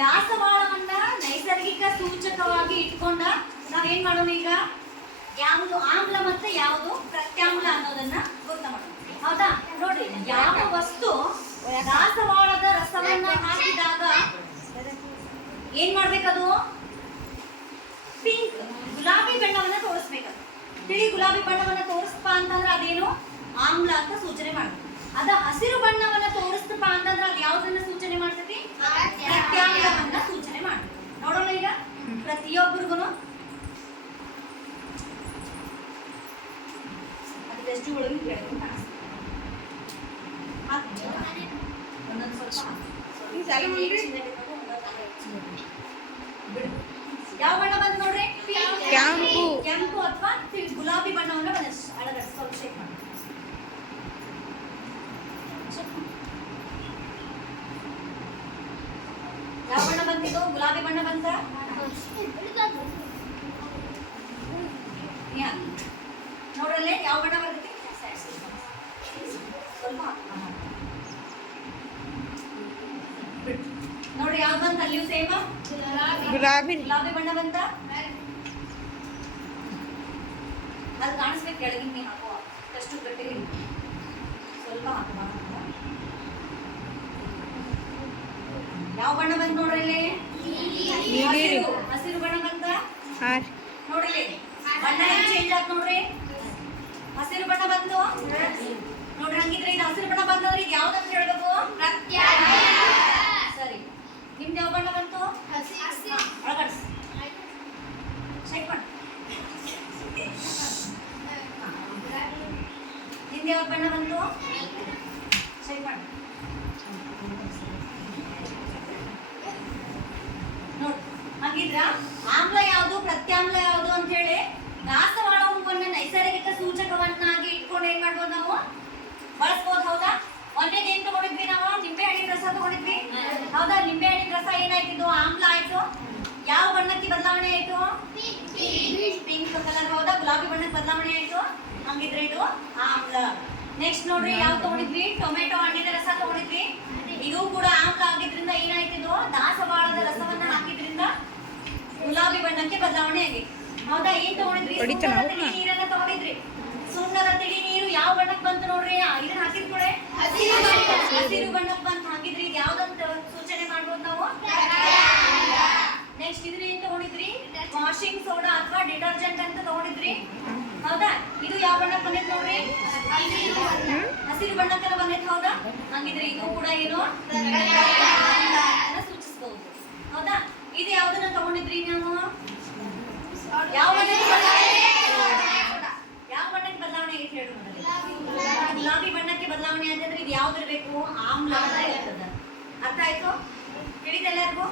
ದಾಸವಾಳವನ್ನ ನೈಸರ್ಗಿಕ ಸೂಚಕವಾಗಿ ಇಟ್ಕೊಂಡ ನಾವೇನ್ ಮಾಡೋಣ ಈಗ? ಯಾವುದು ಆಮ್ಲ ಮತ್ತೆ ಯಾವುದು ಪ್ರತ್ಯಾಮ್ಲ ಅನ್ನೋದನ್ನ ಗೊತ್ತ ಮಾಡೋಣ ಹೌದಾ? ನೋಡ್ರಿ, ಯಾವ ವಸ್ತು ದಾಸವಾಳದ ರಸವನ್ನ ಹಾಕಿದಾಗ ಏನ್ ಮಾಡ್ಬೇಕದು? ಪಿಂಕ್ ಗುಲಾಬಿ ಬಣ್ಣವನ್ನ ತೋರಿಸ್ಬೇಕದು. ತಿಳಿ ಗುಲಾಬಿ ಬಣ್ಣವನ್ನ ತೋರಿಸ್ಪಾ ಅಂತಂದ್ರೆ ಅದೇನು ಆಮ್ಲ ಅಂತ ಸೂಚನೆ ಮಾಡ್ತದೆ ಅದ ಹಸಿರು ಬಣ್ಣವನ್ನ ತೋರಿಸ್ತಪ್ಪ ಅಂತಂದ್ರೆ ಅದು ಯಾವ್ದನ್ನ ಸೂಚನೆ ಮಾಡ್ತೈತಿ ಪ್ರತ್ಯಾಮ್ಲವನ್ನ ಸೂಚನೆ ಮಾಡ್ತದೆ ನೋಡೋಣ ಈಗ ಪ್ರತಿಯೊಬ್ಬರಿಗೂ ಅದು ಟೆಸ್ಟ್ ಒಳಗೆ ಕೇಳ್ಕೊಂಡು ಕಾಣಿಸ್ತದೆ ಹಾಕು. ಒಂದೊಂದು ಸ್ವಲ್ಪ ಹಾಕು. ಈ ಸಲ ನೋಡ್ರಿ. ಬಿಡು. ಯಾವ ಬಣ್ಣ ಬಂದ್ ನೋಡ್ರಿ ಕೆಂಪು. ಕೆಂಪು ಅಥವಾ ಗುಲಾಬಿ ಬಣ್ಣವನ್ನ ಬಂದ ಅಳಗಡೆ ಸ್ವಲ್ಪ ಶೇಕ್ ಮಾಡಿ Check ಮಾಡಿ. ಯಾವ ಬಣ್ಣ ಬಂತಿದ್ದು ಗುಲಾಬಿ ಬಣ್ಣ ಬಂತ ಯಾ. ನೋಡ್ರಲ್ಲೇ ಯಾವ ಬಣ್ಣ ಬರ್ತೈತಿ ಸ್ವಲ್ಪ ಯಾವ ಬಂತ? ಅಲ್ಲಿಯೂ ಸೇಮ್ ಗುಲಾಬಿ ಗುಲಾಬಿ ಬಣ್ಣ ಬಂತ? ಅದು ಕಾಣಿಸ್ಬೇಕು ಕೆಳಗಿನ ನೀ ಹಾಕೋ. ಅಷ್ಟು ಗಟ್ಟಿಗೆ ಸ್ವಲ್ಪ ಹಾಕುವ ಯಾವ ಬಣ್ಣ ಬಂತ ನೋಡ್ರಿ ಇಲ್ಲಿ. ಹಸಿರು. ಬಣ್ಣ ಬಂತ? ನೋಡ್ರಿ. ಬಣ್ಣ ಚೇಂಜ್ ಆತ್ ನೋಡ್ರಿ? ಹಸಿರು ಬಣ್ಣ ಬಂತು ನೋಡ್ರಿ ಹಂಗಿದ್ರೆ ಇದು ಹಸಿರು ಬಣ್ಣ ಬಂದವ್ರಿಗೆ ಯಾವ್ದಂತ ಹೇಳ್ಬೇಕು? ಸರಿ. ನಿಮ್ದು ಯಾವ ಬಣ್ಣ ಬಂತು? ಒಳಗಡ್ಸ್ ಚೆಕ್ ನಿಮ್ದು ಯಾವ ಬಣ್ಣ ಬಂತು? ಚೆಕ್ ಮಾಡಿ. ನೋಡಿ. ಹಾಗಿದ್ರ? ಆಮ್ಲ ಯಾವುದು, ಪ್ರತ್ಯಾಮ್ಲ ಯಾವುದು ಅಂತ ಹೇಳಿ ದಾಸವಾಳ ಹೂವನ್ನ ನೈಸರ್ಗಿಕ ಸೂಚಕವನ್ನಾಗಿ ಇಟ್ಕೊಂಡು ಏನ್ ಮಾಡ್ಬೋದು ನಾವು? ಬಳಸ್ಬೋದು. ಒಂದೇದ್ ಏನ್ ತಗೊಂಡಿದ್ವಿ ನಾವು? ನಿಂಬೆ ಹಣ್ಣಿನ ರಸ ತಗೊಂಡಿದ್ವಿ. ಹೌದಾ? ನಿಂಬೆ ಹಣ್ಣಿನ ರಸ ಏನಾಯ್ತಿದ್ದು ಆಮ್ಲ ಆಯ್ತು. ಯಾವ ಬಣ್ಣಕ್ಕೆ ಬದಲಾವಣೆ ಆಯ್ತು? ಪಿಂಕ್ ಕಲರ್ ಹೌದಾ? ಗುಲಾಬಿ ಬಣ್ಣಕ್ಕೆ ಬದಲಾವಣೆ ಆಯ್ತು. ಹಂಗಿದ್ರೆ ಇದು ಆಮ್ಲ. ನೆಕ್ಸ್ಟ್ ನೋಡ್ರಿ ಯಾವ್ ತಗೊಂಡಿದ್ವಿ? ಟೊಮೆಟೊ ಹಣ್ಣಿನ ರಸ ತಗೊಂಡಿದ್ವಿ. ಇದು ಕೂಡ ಆಮ್ಲ ಆಗಿದ್ರಿಂದ ಏನಾಯ್ತಿದ್ದು ದಾಸವಾಳದ ರಸವನ್ನ ಹಾಕಿದ್ರಿಂದ ಗುಲಾಬಿ ಬಣ್ಣಕ್ಕೆ ಬದಲಾವಣೆ ಆಗಿದೆ ಹೌದಾ? ಏನ್ ತಗೊಂಡಿದ್ರಿ ನೀರನ್ನ ತಗೊಂಡಿದ್ರಿ ಸುಣ್ಣದ ತಿಳಿ ನೀರು ಯಾವ ಬಣ್ಣಕ್ಕೆ ಬಂತು ನೋಡ್ರಿ? ಹಸಿರು ಬಣ್ಣಕ್ಕೆ ಬಂತು ಹಾಗಿದ್ರಿ ಇದು ಸೂಚನೆ ಮಾಡ್ಬೋದು ನಾವು? ನೆಕ್ಸ್ಟ್ ಇದನ್ನ ಏನ್ ತಗೊಂಡಿದ್ರಿ? ವಾಷಿಂಗ್ ಸೋಡಾ ಅಥವಾ ಡಿಟರ್ಜೆಂಟ್ ಅಂತ ತಗೊಂಡಿದ್ರಿ. ಹೌದಾ? ಇದು ಯಾವ ಬಣ್ಣಕ್ಕೆ ಬಂದೈತೆ ನೋಡ್ರಿ? ಹಸಿರು ಬಣ್ಣಕ್ಕೆಲ್ಲ ಬಂದೈತೆ, ಹೌದಾ? ಹಂಗಿದ್ರೆ ಇದು ಕೂಡ ಏನು ಸೂಚಿಸಬಹುದು ಹೌದಾ ಇದು ಯಾವ್ದನ್ನ ತಗೊಂಡಿದ್ರಿ ನಾವು ಯಾವ ಬಣ್ಣಕ್ಕೆ ಬದಲಾವಣೆ ಯಾವ ಬಣ್ಣಕ್ಕೆ ಬದಲಾವಣೆ ಆಗೈತೆ ಹೇಳು ಮೊದಲು. ಗುಲಾಬಿ ಬಣ್ಣಕ್ಕೆ ಇದು ಯಾವ್ದಿರ್ಬೇಕು ಆಮ್ಲ ಅಂತ ಇರ್ತದ ಅರ್ಥ ಆಯ್ತು? ತಿಳಿದ ಎಲ್ಲರಿಗೂ?